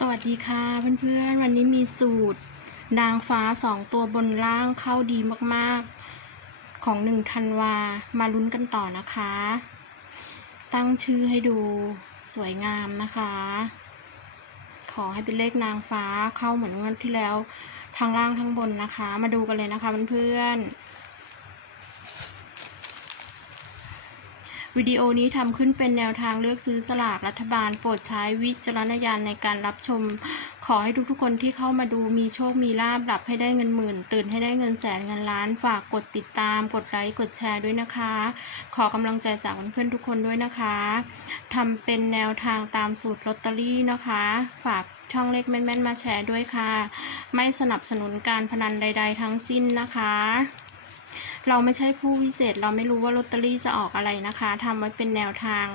สวัสดีค่ะเพื่อนๆวันนี้มีสูตร นางฟ้าสองตัวบนล่างเข้าดีมากๆ ของหนึ่งธันวามาลุ้นกันต่อนะคะ ตั้งชื่อให้ดูสวยงามนะคะ ขอให้เป็นเลขนางฟ้าเข้าเหมือนงวดที่แล้วทางล่างทั้งบนนะคะ มาดูกันเลยนะคะเพื่อนๆ วิดีโอนี้ทำขึ้นเป็นแนวทางเลือกซื้อสลากรัฐบาล โปรดใช้วิจารณญาณในการรับชม ขอให้ทุกๆคนที่เข้ามาดูมีโชคมีลาบหลับให้ได้เงินหมื่น ตื่นให้ได้เงินแสนเงินล้าน ฝากกดติดตาม กดไลค์กดแชร์ด้วยนะคะ ขอกำลังใจจากเพื่อนๆทุกคนด้วยนะคะทำเป็นแนวทางตามสูตรลอตเตอรี่นะคะ ฝากช่องเล็กแม่นๆมาแชร์ด้วยค่ะ ไม่สนับสนุนการพนันใด ๆ ทั้งสิ้นนะคะ เราไม่ใช่ผู้วิเศษ เราไม่รู้ว่าลอตเตอรี่จะออกอะไรนะคะทำไว้เป็นแนวทาง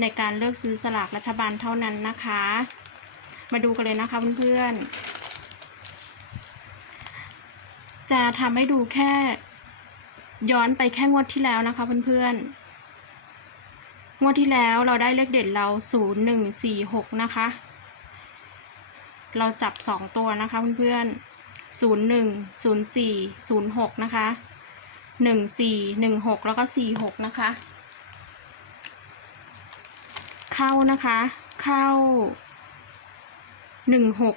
ในการเลือกซื้อสลากรัฐบาลเท่านั้นนะคะ มาดูกันเลยนะคะเพื่อนๆจะทำให้ดูแค่ย้อนไปแค่งวดที่แล้วนะคะเพื่อนๆ งวดที่แล้วเราได้เลขเด่นเราศูนย์หนึ่งสี่หกนะคะ เราจับสองตัวนะคะเพื่อนๆศูนย์หนึ่งศูนย์สี่ศูนย์หกนะคะ หนึ่งสี่หนึ่งหกแล้วก็สี่หกนะคะ เข้านะคะ เข้าหนึ่งหก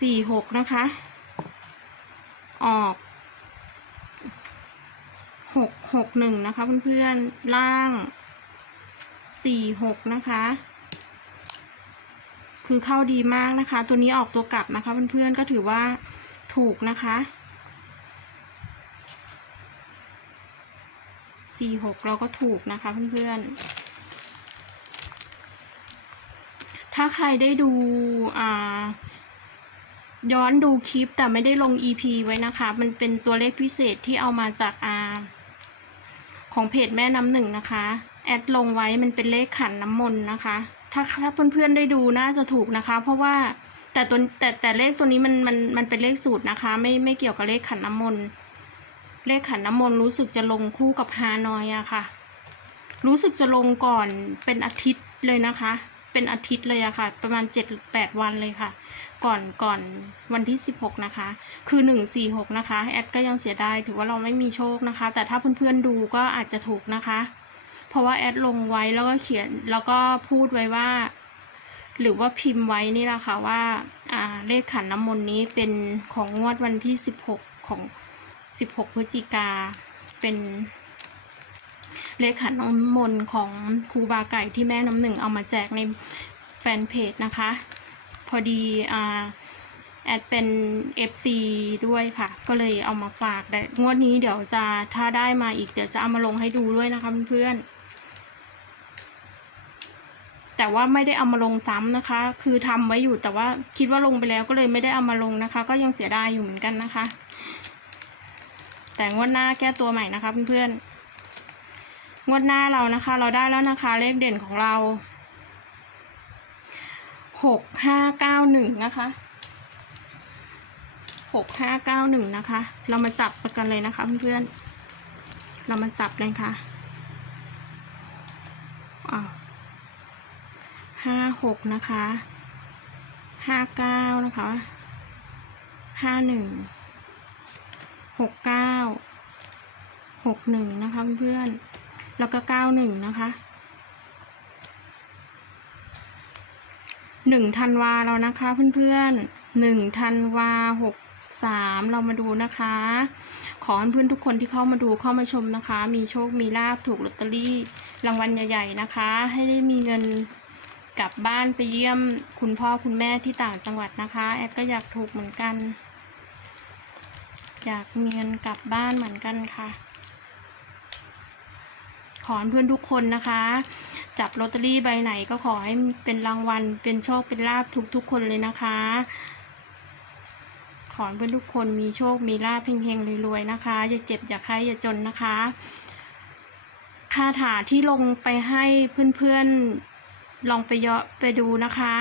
สี่หกนะคะ ออกหกหกหนึ่งนะคะเพื่อนๆ ล่างสี่หกนะคะ คือเข้าดีมากนะคะ ตัวนี้ออกตัวกลับนะคะเพื่อนๆ ก็ถือว่าถูกนะคะ สี่หกเราก็ถูกนะคะเพื่อนๆ ถ้าใครได้ดูอ่าย้อนดูคลิปแต่ไม่ได้ลง EP ไว้นะคะ มันเป็นตัวเลขพิเศษที่เอามาจากอาของเพจแม่น้ำหนึ่งนะคะ แอดลงไว้มันเป็นเลขขันน้ำมนต์นะคะ ถ้าถ้าเพื่อนๆได้ดูน่าจะถูกนะคะ เพราะว่าแต่ตัวแต่แต่เลขตัวนี้มันมันมันเป็นเลขสูตรนะคะ ไม่ไม่เกี่ยวกับเลขขันน้ำมนต์ เลขขันน้ำมนต์รู้สึกจะลงคู่กับฮานอยอะค่ะ รู้สึกจะลงก่อนเป็นอาทิตย์เลยนะคะ เป็นอาทิตย์เลยอะค่ะ ประมาณเจ็ดแปดวันเลยค่ะ ก่อนก่อนวันที่สิบหกนะคะ คือหนึ่งสี่หกนะคะแอดก็ยังเสียดายถือว่าเราไม่มีโชคนะคะ แต่ถ้าเพื่อนๆดูก็อาจจะถูกนะคะ เพราะว่าแอดลงไว้แล้วก็เขียนแล้วก็พูดไว้ว่า หรือว่าพิมพ์ไว้นี่แหละค่ะว่าอ่าเลขขันน้ำมนต์นี้เป็นของงวดวันที่สิบหกของ 16 พฤศจิกา เป็นเลขขันน้ำมนต์ของครูบาไก่ที่แม่น้ำหนึ่งเอามาแจกในแฟนเพจนะคะ พอดีอ่าแอดเป็น FC ด้วยค่ะ ก็เลยเอามาฝากแต่งวดนี้เดี๋ยวจะถ้าได้มาอีกเดี๋ยวจะเอามาลงให้ดูด้วยนะคะเพื่อนๆแต่ว่าไม่ได้เอามาลงซ้ำนะคะ คือทำไว้อยู่แต่ว่าคิดว่าลงไปแล้วก็เลยไม่ได้เอามาลงนะคะ ก็ยังเสียดายอยู่เหมือนกันนะคะ แต่งวดหน้าแก้ตัวใหม่นะคะเพื่อนๆงวดหน้าเรานะคะ เราได้แล้วนะคะเลขเด่นของเราหกห้าเก้าหนึ่งนะคะหกห้าเก้าหนึ่งนะคะ เรามาจับกันเลยนะคะเพื่อนๆเรามาจับเลยค่ะอ้าวห้าหกนะคะห้าเก้านะคะห้าหนึ่ง หกเก้าหกหนึ่งนะคะเพื่อนๆแล้วก็เก้าหนึ่งนะคะหนึ่งธันวาเรานะคะเพื่อนๆหนึ่งธันวาหกสามเรามาดูนะคะ ขอเพื่อนทุกคนที่เข้ามาดูเข้ามาชมนะคะ มีโชคมีลาบถูกลอตเตอรี่รางวัลใหญ่ ๆนะคะ ให้ได้มีเงินกลับบ้านไปเยี่ยมคุณพ่อคุณแม่ที่ต่างจังหวัดนะคะ แอดก็อยากถูกเหมือนกัน อยากมีเงินกลับบ้านเหมือนกันค่ะ ขอเพื่อนทุกคนนะคะ จับลอตเตอรี่ใบไหนก็ขอให้เป็นรางวัล เป็นโชค เป็นลาบทุกทุกๆคนเลยนะคะ ขอเพื่อนทุกคนมีโชค มีลาบเฮงๆรวยๆนะคะ อย่าเจ็บอย่าไข้อย่าจนนะคะ คาถาที่ลงไปให้เพื่อนๆ ลองไปเยาะไปดูนะคะ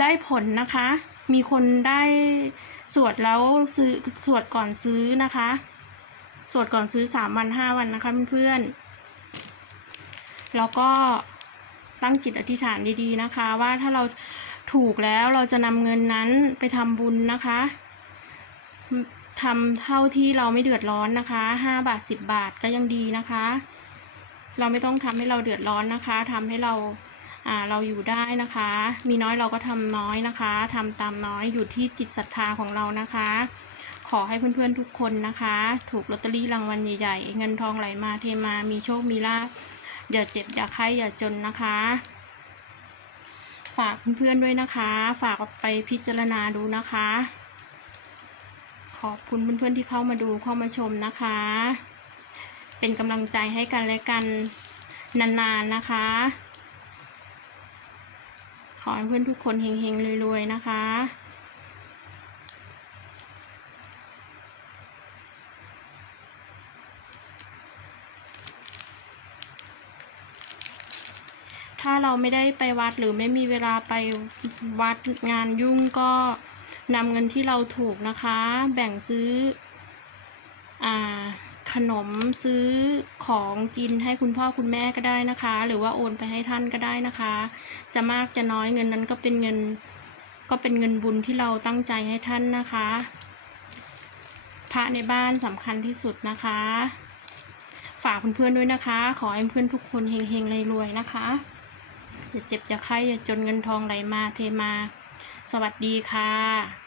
ได้ผลนะคะ มีคนได้สวดแล้วซื้อสวดก่อนซื้อนะคะ สวดก่อนซื้อสามวันห้าวันนะคะเพื่อนๆแล้วก็ตั้งจิตอธิษฐานดีๆนะคะ ว่าถ้าเราถูกแล้วเราจะนำเงินนั้นไปทำบุญนะคะทำเท่าที่เราไม่เดือดร้อนนะคะห้าบาทสิบบาทก็ยังดีนะคะ เราไม่ต้องทำให้เราเดือดร้อนนะคะทำให้เรา อ่าเราอยู่ได้นะคะ มีน้อยเราก็ทำน้อยนะคะทำตามน้อยอยู่ที่จิตศรัทธาของเรานะคะ ขอให้เพื่อนๆทุกคนนะคะ ถูกลอตเตอรี่รางวัลใหญ่ๆ เงินทองไหลมาเทมามีโชคมีลาภอย่าเจ็บอย่าไข้อย่าจนนะคะ ฝากเพื่อนๆด้วยนะคะ ฝากไปพิจารณาดูนะคะ ขอบคุณเพื่อนๆที่เข้ามาดูเข้ามาชมนะคะ เป็นกำลังใจให้กันและกันนานๆนะคะ ขอให้เพื่อนทุกคนเฮงๆรวยๆ นะคะถ้าเราไม่ได้ไปวัดหรือไม่มีเวลาไปวัดงานยุ่งก็นำเงินที่เราถูกนะคะ แบ่งซื้อ อ่า ขนมซื้อของกินให้คุณพ่อคุณแม่ก็ได้นะคะ หรือว่าโอนไปให้ท่านก็ได้นะคะ จะมากจะน้อยเงินนั้นก็เป็นเงิน ก็เป็นเงินบุญที่เราตั้งใจให้ท่านนะคะ พระในบ้านสำคัญที่สุดนะคะ ฝากเพื่อนๆด้วยนะคะ ขอให้เพื่อนทุกคนเฮงๆรวยๆนะคะอย่าเจ็บอย่าไข้อย่าจนเงินทองไหลมาเทมา สวัสดีค่ะ